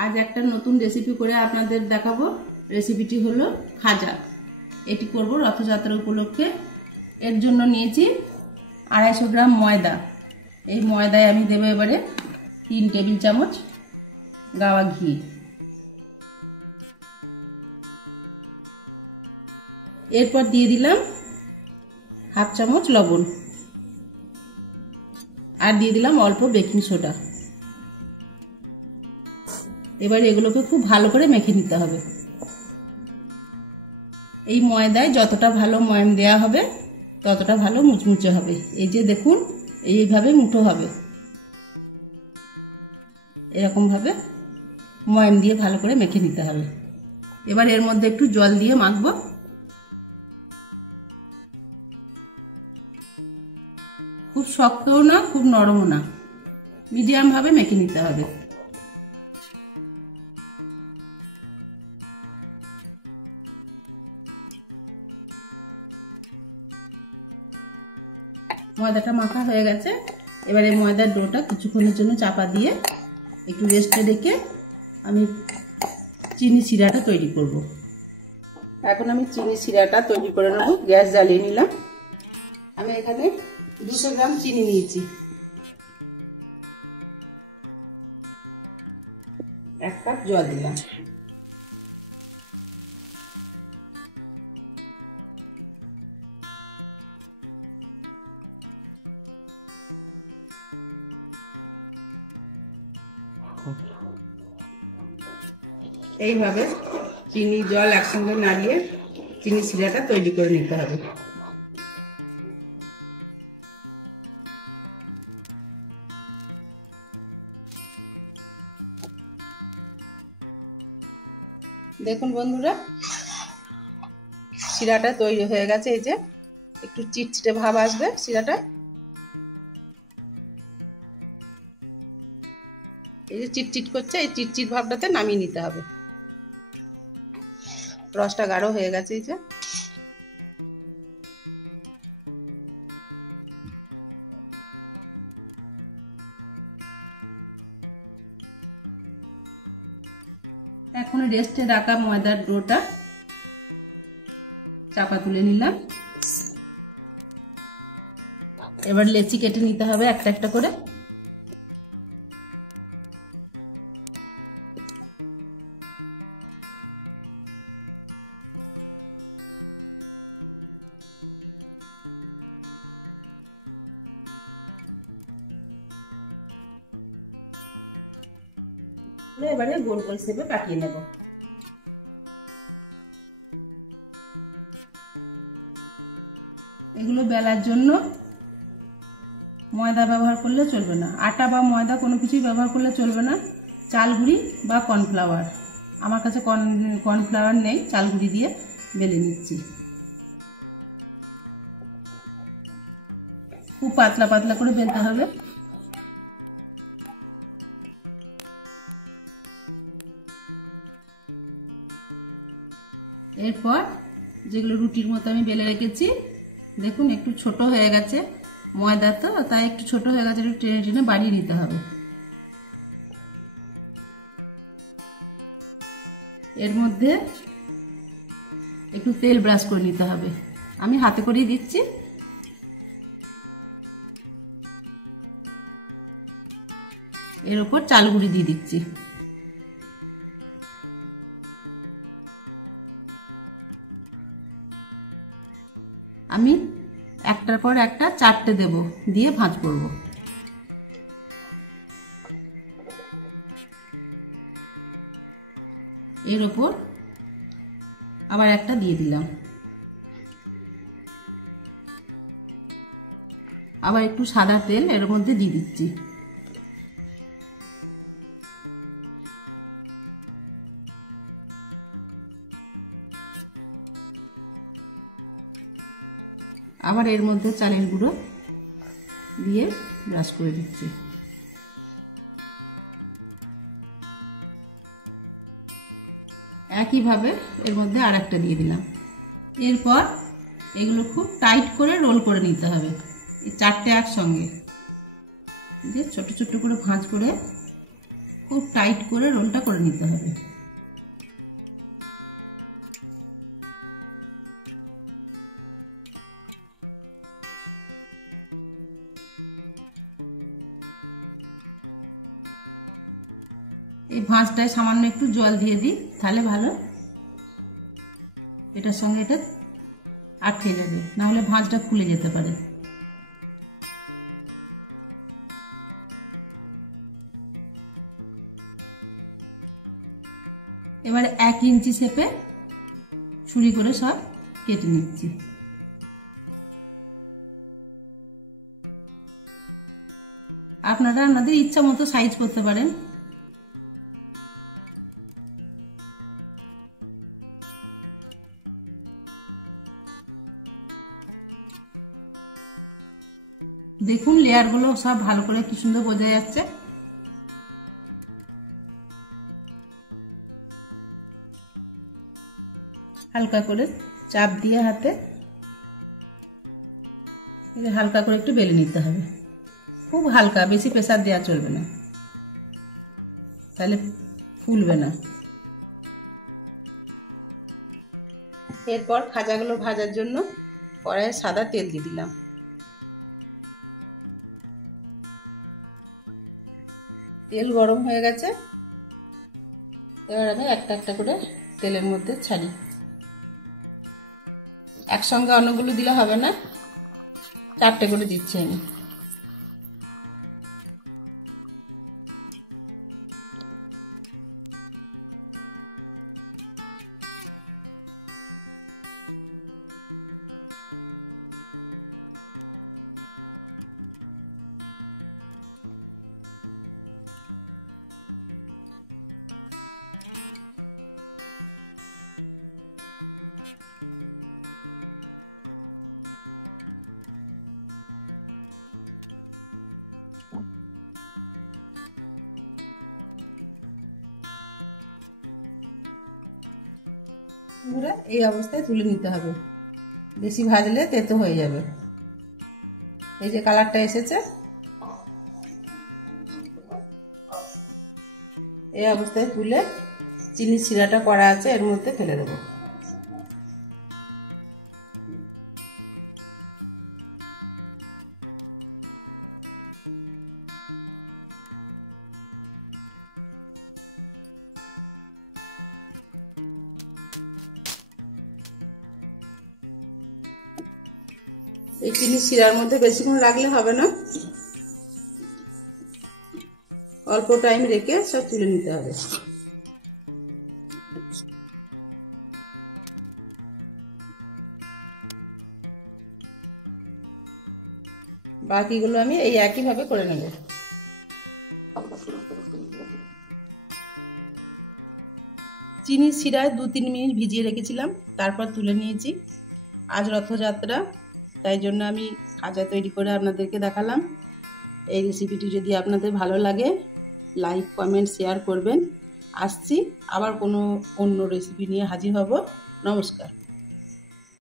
आज एक नतून रेसिपि करे आपनादेर देखाबो। रेसिपिटी हलो खाजा। एटी करब रथयात्रा उपलक्षे। एर जोन्नो नियेछि 250 ग्राम मयदा। এই ময়দায় আমি দেব এবারে 3 টেবিল চামচ গাওয়া ঘি। এরপর দিয়ে দিলাম হাফ চামচ লবণ আর দিয়ে দিলাম অল্প বেকিং সোডা। এবার এগুলোকে খুব ভালো করে মেখে নিতে হবে। এই ময়দায় যতটা ভালো ময়াম দেয়া হবে ততটা ভালো মুচমুচে হবে। এই যে দেখুন এইভাবে মুঠো হবে, এরকম ভাবে ময়াম দিয়ে ভালো করে মেখে নিতে হবে। এবার এর মধ্যে একটু জল দিয়ে মাখবো। খুব শক্তও না খুব নরমও না, মিডিয়াম ভাবে মেখে নিতে হবে। ময়দাটা মাখা হয়ে গেছে। এবারে ময়দার ডোটা কিছুক্ষণের জন্য চাপা দিয়ে একটু রেস্টে রেখে আমি চিনি শিরাটা তৈরি করব। এখন আমি চিনি শিরাটা তৈরি করে নেব। গ্যাস জ্বালিয়ে নিলাম। আমি এখানে 200 গ্রাম চিনি নিয়েছি। 1 কাপ জল দিলাম। এইভাবে চিনি জল একসঙ্গে নাড়িয়ে চিনি শিরাটা তৈরি করে নিতে হবে। দেখুন বন্ধুরা, শিরাটা তৈরি হয়ে গেছে। এই যে একটু চিটচিটে ভাব আসবে শিরাটা। এই যে চিটচিট করছে, এই চিটচিট ভাবটাতে নামিয়ে নিতে হবে। রসটা গাঢ় হয়ে গেছে। এই যে এখন রেস্টে রাখা ময়দার ডোটা চাপা তুলে নিলাম। এবার লেচি কেটে নিতে হবে একটা একটা করে। এবারে গোল গোল শেপে কাটিয়ে নেব। এগুলো বেলার জন্য ময়দা ব্যবহার করলে চলবে না, আটা বা ময়দা কোনো কিছুই ব্যবহার করলে চলবে না। চাল গুঁড়ি বা কর্নফ্লাওয়ার, আমার কাছে কর্নফ্লাওয়ার নেই, চাল গুঁড়ি দিয়ে বেলে নিচ্ছি। খুব পাতলা পাতলা করে বেলতে হবে। এরপর যেগুলো রুটির মতো আমি বেলে রেখেছি, দেখুন একটু ছোট হয়ে গেছে, ময়দা তো তাই একটু ছোট হয়ে গেছে, একটু টেনে টেনে বাড়িয়ে নিতে হবে। এর মধ্যে একটু তেল ব্রাশ করে নিতে হবে। আমি হাতে করেই দিচ্ছি। এর উপর চাল গুঁড়ি দিয়ে দিচ্ছি। আমি একটার পর একটা 4টে দেব, দিয়ে ভাঁজ করব। এর উপর আবার একটা দিয়ে দিলাম। আবার একটু সাদা তেল এর মধ্যে দিয়ে দিচ্ছি। আবার এর মধ্যে চালের গুঁড়ো দিয়ে ব্রাশ করে দিচ্ছি। একইভাবে এর মধ্যে আরেকটা দিয়ে দিলাম। এরপর এগুলো খুব টাইট করে রোল করে নিতে হবে, এই 4টে একসঙ্গে। যে ছোট ছোট করে ভাঁজ করে খুব টাইট করে রোলটা করে নিতে হবে। এই ভাঁজটায় সামান্য একটু জল দিয়ে দিই, তাহলে ভালো এটার সঙ্গে এটা আটকে যাবে, না হলে ভাঁজটা খুলে যেতে পারে। এবারে 1 ইঞ্চি শেপে ছুরি করে সব কেটে নিচ্ছি। আপনারা আপনাদের ইচ্ছা মতো সাইজ করতে পারেন। দেখুন লেয়ারগুলো সব ভালো করে কি সুন্দর বোঝা যাচ্ছে। হালকা করে চাপ দিয়ে হাতে হালকা করে একটু বেলে নিতে হবে, খুব হালকা, বেশি প্রেসার দেওয়া চলবে না, তাহলে ফুলবে না। এরপর খাজাগুলো ভাজার জন্য কড়াইয়ে সাদা তেল দিয়ে দিলাম। তেল গরম হয়ে গেছে, এবার আমি একটা একটা করে তেলের মধ্যে ছাড়ি। একসঙ্গে অনেকগুলো দিলে হবে না, 4টে করে দিচ্ছি আমি। এই অবস্থায় তুলে নিতে হবে, বেশি ভাজলে তেতো হয়ে যাবে। এই যে কালারটা এসেছে, এই অবস্থায় তুলে চিনির শিরাটা করা আছে এর মধ্যে ফেলে দেবো। এই চিনির শিরার মধ্যে বেশিক্ষণ রাখলে হবে না, অল্প টাইম রেখে সব তুলে নিতে হবে। বাকিগুলো আমি এই একইভাবে করে নেব। চিনির শিরায় 2-3 মিনিট ভিজিয়ে রেখেছিলাম, তারপর তুলে নিয়েছি। আজ রথযাত্রা, তাই জন্য আমি খাজা তৈরি করে আপনাদেরকে দেখালাম। এই রেসিপিটি যদি আপনাদের ভালো লাগে, লাইক, কমেন্ট, শেয়ার করবেন। আসছি আবার কোনো অন্য রেসিপি নিয়ে হাজির হব। নমস্কার।